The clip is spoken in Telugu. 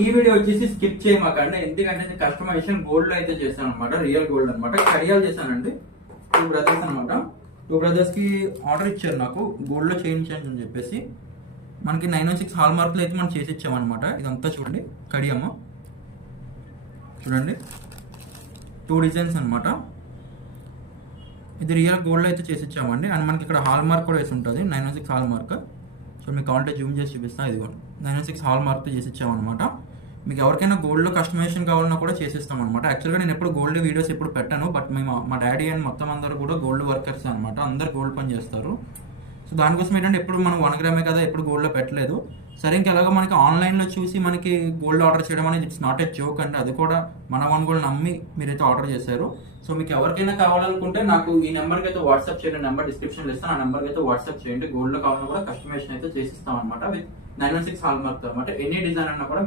ఈ వీడియో వచ్చేసి స్కిప్ చేయమాకండి, ఎందుకంటే కస్టమైజేషన్ గోల్డ్ లో అయితే చేశాను అనమాట, రియల్ గోల్డ్ అనమాట. కడియాలు చేశానండి 2 బ్రదర్స్ అనమాట. 2 బ్రదర్స్ కి ఆర్డర్ ఇచ్చారు నాకు గోల్డ్ లో చేయించండి అని చెప్పేసి. మనకి 916 హాల్ మార్క్ లో అయితే మనం చేసి ఇచ్చామన్నమాట. ఇదంతా చూడండి కడియమ్మ, చూడండి 2 డిజైన్స్ అనమాట. ఇది రియల్ గోల్డ్ అయితే చేసి ఇచ్చామండి. అండ్ మనకి ఇక్కడ హాల్ మార్క్ కూడా వేసి ఉంటుంది, 916 హాల్ మార్క్. సో మీకు కావాలంటే జూమ్ చేసి చూపిస్తాను. ఇది 916 హాల్ మార్క్తో చేసి ఇచ్చామన్నమాట. మీకు ఎవరికైనా గోల్డ్లో కస్టమైజేషన్ కావాలన్నా కూడా చేసిస్తాం అనమాట. యాక్చువల్గా నేను ఎప్పుడు గోల్డ్ వీడియోస్ ఎప్పుడు పెట్టాను, బట్ మేము మా డాడీ అండ్ మొత్తం అందరూ కూడా గోల్డ్ వర్కర్స్ అనమాట. అందరు గోల్డ్ పని చేస్తారు. సో దానికోసం ఏంటంటే ఎప్పుడు మనం 1 గ్రామే కదా ఎప్పుడు గోల్డ్లో పెట్టలేదు. సరే ఇంకెలాగో మనకి ఆన్లైన్లో చూసి మనకి గోల్డ్ ఆర్డర్ చేయడం అనేది ఇట్స్ నాట్ ఏ జోక్ అండి. అది కూడా మన వన్ గోల్డ్ నమ్మి మీరైతే ఆర్డర్ చేశారు. సో మీకు ఎవరికైనా కావాలనుకుంటే నాకు ఈ నెంబర్కి అయితే వాట్సాప్ చేయండి, నెంబర్ డిస్క్రిప్షన్లో ఇస్తాను. ఆ నెంబర్కి అయితే వాట్సాప్ చేయండి. గోల్డ్లో కావాలన్నా కూడా కస్టమైజేషన్ అయితే చేసిస్తాం అనమాట. విత్ 916 హాల్ మార్క్ అనమాట. ఎనీ డిజైన్ అన్నా కూడా